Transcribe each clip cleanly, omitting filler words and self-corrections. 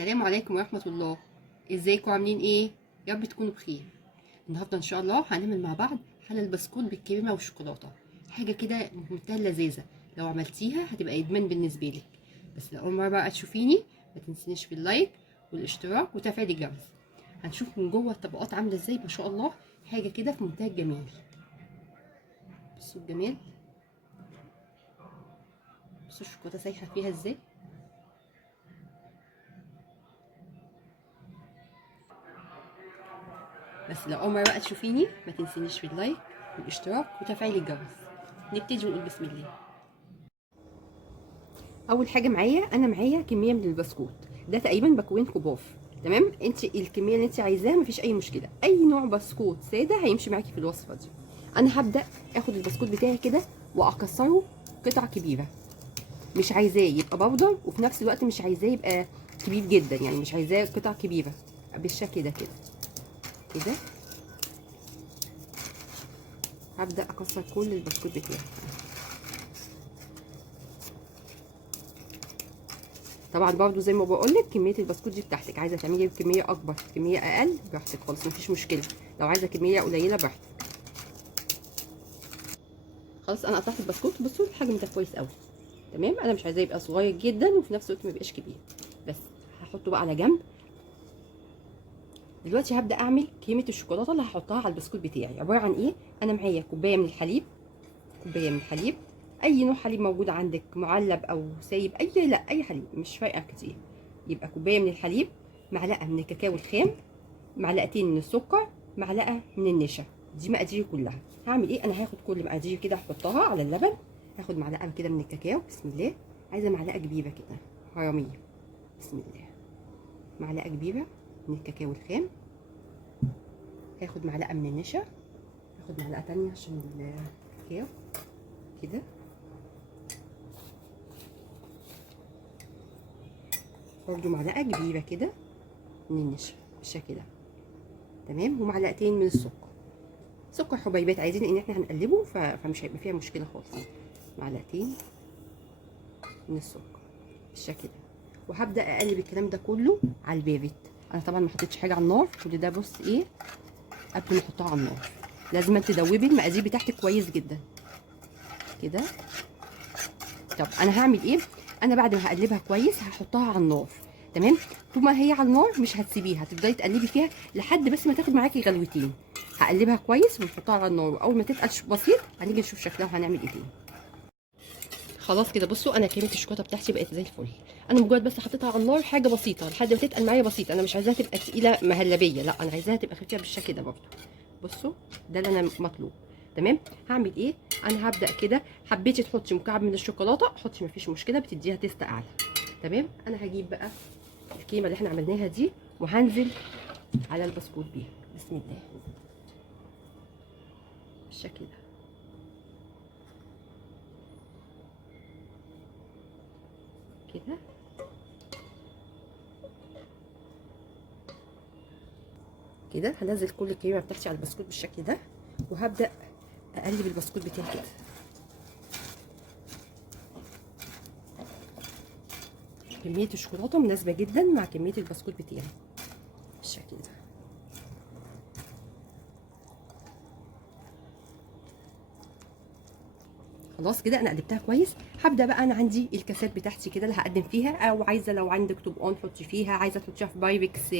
السلام عليكم ورحمة الله. ازيكم عاملين ايه؟ يا رب تكونوا بخير. النهارده ان شاء الله هنعمل مع بعض حلى البسكوت بالكريمة والشوكولاتة. حاجة كده منتهى اللذاذة، لو عملتيها هتبقى ادمان بالنسبة لك. بس لو اول مرة بقى تشوفيني ما تنسينيش في اللايك والاشتراك وتفعيل الجرس. هنشوف من جوه الطبقات عاملة ازاي، ما شاء الله حاجة كده في منتهى الجمال. بصوا الجمال، بصوا الشوكولاتة سايحة فيها ازاي. بس لو اول مره بقى تشوفيني ما تنسينيش في اللايك والاشتراك وتفعيل الجرس. نبتدي ونقول بسم الله. اول حاجه انا معايا كميه من البسكوت ده، تقريبا باكوين كبار. تمام، انت الكميه اللي انت عايزاها مفيش اي مشكله، اي نوع بسكوت ساده هيمشي معاكي في الوصفه دي. انا هبدا اخد البسكوت بتاعي كده واكسره قطع كبيره، مش عايزاه يبقى بودر وفي نفس الوقت مش عايزاه يبقى كبير جدا، يعني مش عايزاه قطع كبيره بالشكل ده كده. كده هبدا اكسر كل البسكوت بتاعي. طبعا برضو زي ما بقولك كميه البسكوت دي بتاعتك، عايزه تعملي بكميه اكبر كميه اقل براحتك خالص، مفيش مشكله. لو عايزه كميه قليله براحتك. خلاص انا قطعت البسكوت، بصوا الحجم ده كويس قوي. تمام، انا مش عايزاه يبقى صغير جدا وفي نفس الوقت ما يبقاش كبير. بس هحطه بقى على جنب. دلوقتي هبدا اعمل كريمه الشوكولاته اللي هحطها على البسكوت بتاعي. عباره عن ايه؟ انا معايا كوبايه من الحليب، كوبايه من الحليب، اي نوع حليب موجود عندك، معلب او سايب، لا اي حليب مش فارقه كتير. يبقى كوبايه من الحليب، معلقه من الكاكاو الخام، معلقتين من السكر، معلقه من النشا. دي مقاديري كلها. هعمل ايه؟ انا هاخد كل مقادير كده احطها على اللبن. هاخد معلقه كده من الكاكاو، بسم الله. عايزه معلقه كبيره كده حراميه، بسم الله. معلقه كبيره من الكاكاو الخام. هاخد معلقه من النشا، هاخد معلقه تانية عشان الكاكاو كده. برضو معلقه كبيره كده من النشا بالشكل ده. تمام، ومعلقتين من السكر، سكر حبيبات عايزين ان احنا هنقلبه فمش هيبقى فيها مشكله خالص. معلقتين من السكر بالشكل ده. وهبدا اقلب الكلام ده كله على البارد. انا طبعا ما حطيتش حاجه على النار، كل ده بص ايه قبل ما احطها على النار. لازم تدوبي المقادير بتاعتك كويس جدا كده. طب انا هعمل ايه؟ انا بعد ما هقلبها كويس هحطها على النار. تمام، طول ما هي على النار مش هتسيبيها، هتفضلي تقلبي فيها لحد بس ما تاخد معاكي غلوتين. هقلبها كويس ونحطها على النار، واول ما تتقل بسيط هنيجي نشوف شكلها وهنعمل ايه تاني. خلاص كده بصوا، انا كريمه الشوكولاته بتاعتي بقت زي الفل. انا مجرد بس حطيتها على النار حاجه بسيطه لحد ما تتقل معايا بسيط. انا مش عايزاها تبقى تقيله مهلبيه، لا انا عايزاها تبقى خفيفه بالشكل ده برضه. بصوا ده اللي انا مطلوب. تمام، هعمل ايه؟ انا هبدا كده، حبيتي تحطي مكعب من الشوكولاته حطي، مفيش مشكله، بتديها تيست اعلى. تمام، انا هجيب بقى الكريمه اللي احنا عملناها دي وهنزل على البسكوت بيها، بسم الله، بالشكل ده كده. كده هنزل كل الكريمه بتاعتي على البسكوت بالشكل ده، وهبدا اقلب البسكوت بتاعي كده. كميه الشوكولاته مناسبه جدا مع كميه البسكوت بتاعي بالشكل ده. خلاص كده انا قلبتها كويس. هبدا بقى، انا عندي الكاسات بتاعتي كده اللي هقدم فيها، او عايزه لو عندك توب اون حطي فيها، عايزه تحطيها في بايركس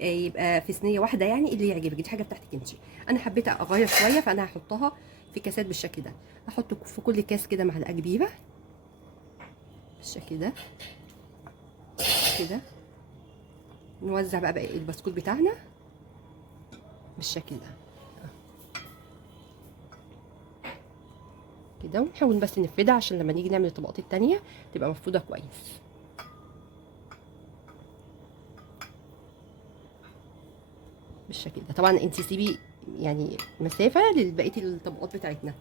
يبقى في صينيه واحده، يعني اللي يعجبك، دي حاجه بتاعتك انت. انا حبيت اغير شويه فانا هحطها في كاسات بالشكل ده. هحط في كل كاس كده معلقه كبيره بالشكل ده كده. نوزع بقى باقي البسكوت بتاعنا بالشكل ده كده، ونحاول بس نفردها عشان لما نيجي نعمل الطبقات التانية تبقى مفروده كويس بالشكل ده. طبعا انت سيبي يعني مسافه لبقيه الطبقات بتاعتنا.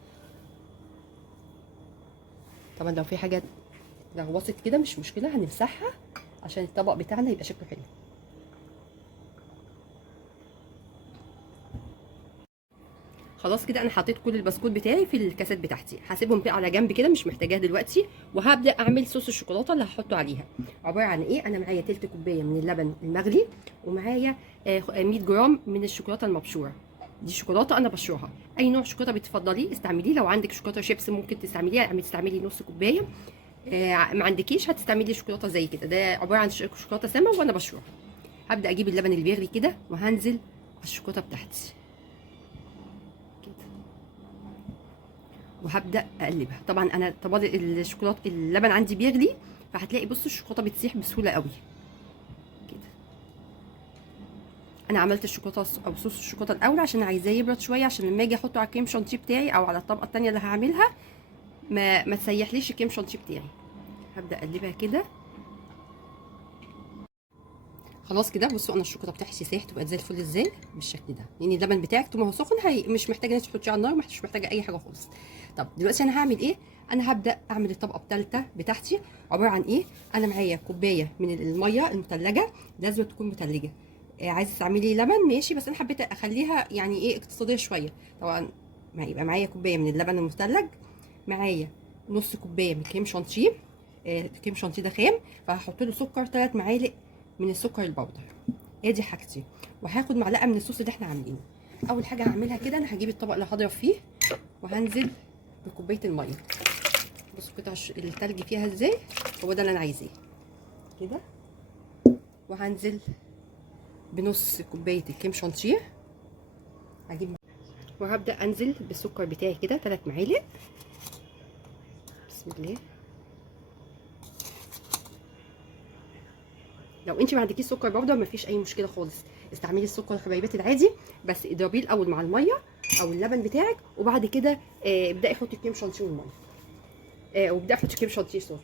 طبعا لو في حاجه لغوصت كده مش مشكله، هنمسحها عشان الطبق بتاعنا يبقى شكله حلو. خلاص كده انا حطيت كل البسكوت بتاعي في الكاسات بتاعتي، هسيبهم بقى على جنب كده مش محتاجاها دلوقتي، وهبدا اعمل صوص الشوكولاته اللي هحطه عليها. عباره عن ايه؟ انا معايا تلت كوبايه من اللبن المغلي، ومعايا 100 جرام من الشوكولاته المبشوره. دي شوكولاته انا بشرها، اي نوع شوكولاته بتفضليه استعمليه. لو عندك شوكولاته شيبس ممكن تستعمليها، تستعملي نص كوبايه. ما عندكيش هتستعملي شوكولاته زي كده، ده عباره عن شوكولاته سما وانا بشرها. هبدا اجيب اللبن اللي بيغلي كده وهنزل على الشوكولاته بتاعتي كده، وهبدا اقلبها. طبعا انا طبعا الشوكولاته اللبن عندي بيغلي، فهتلاقي بصوا الشوكولاته بتسيح بسهوله قوي كده. انا عملت الشوكولاته او صوص الشوكولاته الاول عشان عايزاه يبرد شويه، عشان لما اجي احطه على الكريم شانتيه بتاعي او على الطبقه الثانيه اللي هعملها ما تسيحليش الكريم شانتيه بتاعي. هبدا اقلبها كده. خلاص كده بصوا انا الشوكولاته بتاعتي ساحت وبقت زي الفل ازاي بالشكل ده، لان اللبن بتاعك طول ما هو سخن مش محتاجه انك تحطيه على النار، مش محتاجه اي حاجه خالص. طب دلوقتي انا هعمل ايه؟ انا هبدا اعمل الطبقه الثالثه بتاعتي. عباره عن ايه؟ انا معايا كوبايه من الميه المثلجه، لازم تكون مثلجه. عايزه تعملي لبن ماشي، بس انا حبيت اخليها يعني ايه اقتصاديه شويه. طبعا ما يبقى معايا كوبايه من اللبن المثلج، معايا نص كوبايه من كريم شانتيه. الكريم شانتيه ده خام، فهحط له سكر 3 معالق من السكر البودر. ادي حاجتي، وهاخد معلقه من الصوص اللي احنا عاملينه. اول حاجه هعملها كده، انا هجيب الطبق اللي هضرب فيه وهنزل بكوبايه الميه. بصوا قطع التلج فيها ازاي، هو ده اللي انا عايزاه كده. وهنزل بنص كوبايه الكريم شانتيه. هجيب وهبدا انزل بالسكر بتاعي كده 3 معالق. بسم الله. لو انت ما عندكيش سكر بودر مفيش اي مشكله خالص، استعملي السكر الحبيبات العادي، بس اضربيه الاول مع الميه او اللبن بتاعك، وبعد كده ابداي حطي كريم شانتيه والميه، وابداي حطي كريم شانتيه سوري.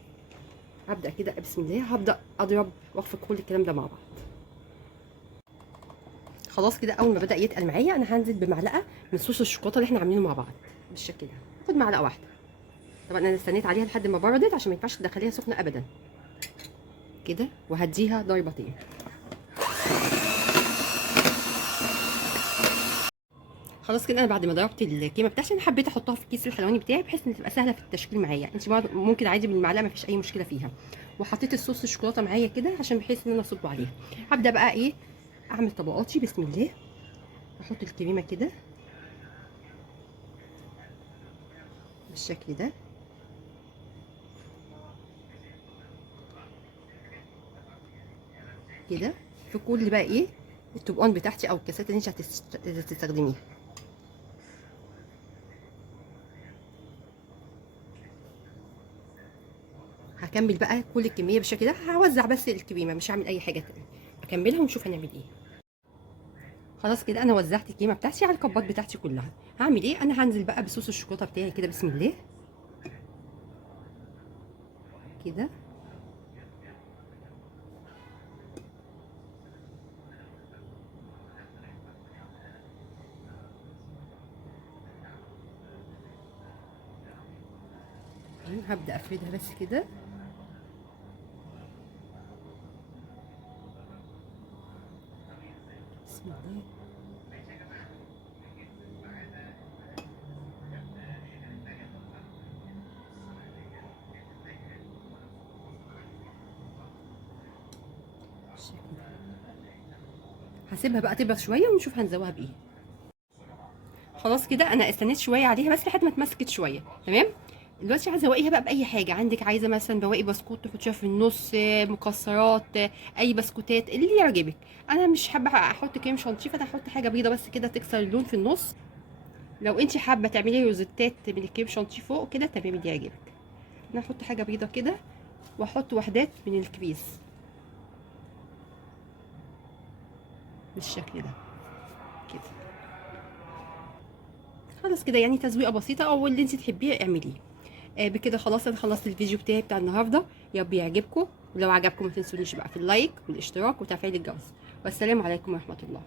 هبدا كده بسم الله، هبدا اضرب واخفق كل الكلام ده مع بعض. خلاص كده اول ما بدا يتقل معايا انا هنزل بمعلقه من صوص الشوكولاته اللي احنا عاملينه مع بعض بالشكل ده. خد معلقه واحده. طبعا انا استنيت عليها لحد ما بردت عشان ما ينفعش تدخليها سخنه ابدا كده، وهديها ضربتين. خلاص كده انا بعد ما ضربت الكريمه بتاعتي انا حبيت احطها في الكيس الحلواني بتاعي بحيث ان تبقى سهله في التشكيل معايا. انت ممكن عادي بالمعلقه مفيش اي مشكله فيها. وحطيت الصوص الشوكولاته معايا كده عشان بحيث ان انا اصب عليها. هبدا بقى ايه اعمل طبقاتي. بسم الله. احط الكريمه كده بالشكل ده كده في كل بقى ايه الطبقان بتاعتي او الكاسات اللي انت هتستخدميها. هكمل بقى كل الكميه بالشكل ده. هوزع بس الكريمه مش هعمل اي حاجه تانية. هكملها ونشوف هنعمل ايه. خلاص كده انا وزعت الكريمه بتاعتي على الكبات بتاعتي كلها. هعمل ايه؟ انا هنزل بقى بصوص الشوكولاته بتاعي كده. بسم الله كده. هبدا افردها بس كده. بسم الله. هسيبها بقى تبرد شويه ونشوف هنزوها بايه. خلاص كده انا استنيت شويه عليها بس لحد ما اتمسكت شويه تمام. دلوقتي عايزه اواقيها بقى باي حاجه عندك. عايزه مثلا بواقي بسكوت تحطيها في النص، مكسرات، اي بسكوتات اللي يعجبك. انا مش حابه احط كريم شانتيه، فانا هحط حاجه بيضه بس كده تكسر اللون في النص. لو انت حابه تعملي روزيتات من الكريم شانتيه فوق كده تمام اللي يعجبك. انا هحط حاجه بيضه كده واحط وحدات من الكريس بالشكل ده كده. خلاص كده يعني تزويقه بسيطه او اللي انت تحبيه اعمليه. بكده خلاص انا خلصت الفيديو بتاعي بتاع النهارده. يا رب يعجبكم، ولو عجبكم ما تنسونيش بقى في اللايك والاشتراك وتفعيل الجرس. والسلام عليكم ورحمه الله.